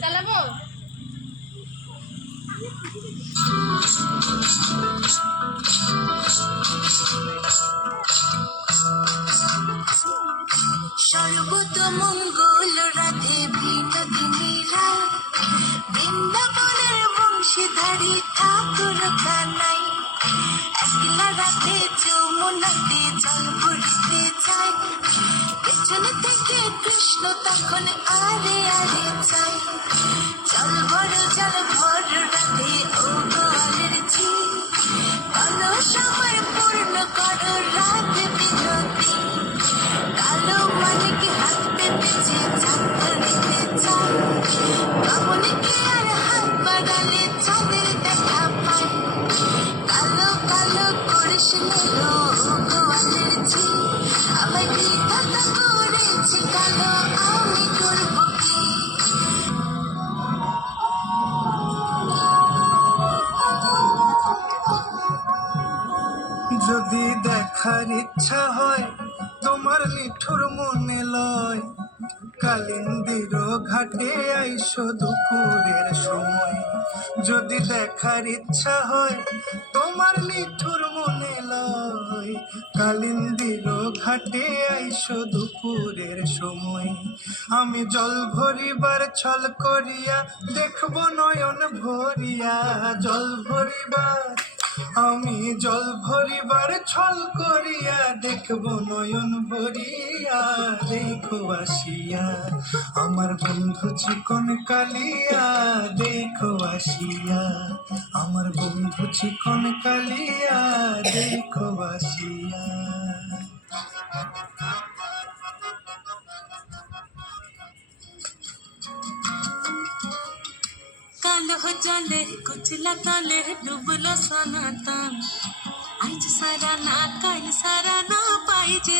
চালাবো সর্বতমঙ্গল রাধে বিনোদিনী রায়, বৃন্দাবনের বংশীধারী ঠাকুর কানাই। একলা রাতে যমুনাতে জল ভরিতে যায়, পেছনে থেকে কৃষ্ণ তখন আরে আরে চাই। জল ভর রাধে ও গোয়ালের ঝি, কালো সময় পূর্ণ করো রাধে বিনোদী। কালো মানিকে হাত পেতেছে চাঁদ ধরিতে চাই, কামনিকে আর হাত বাড়ালে চাঁদের দেখা পায়। কালো কালো করিস লো গোয়ালের ঝি, আমায় বিধাতা করেছে কালো, আমি করব কি? যদি দেখার ইচ্ছা হয় তোমার নিঠুর মনে লয়, কালিন্দির ঘাটে আইসো দুপুরের সময়। যদি দেখার ইচ্ছা হয় তোমার নিঠুর মনে লয়, কালিন্দির ঘাটে আইসো দুপুরের সময়। আমি জল ভরিবার ছল করিয়া দেখব নয়ন ভরিয়া, জল ভরিবার আমি জল ভরিবার ছল করিয়া দেখব নয়ন ভরিয়া। দেখো আসিয়া আমার বন্ধু চিকন কালিয়া, দেখো আসিয়া আমার বন্ধু চিকন কালিয়া, দেখো আসিয়া। কালো জলে কুচলা তলে ডুবলো সনাতন, আজ সারা না কাল সারা না পাই যে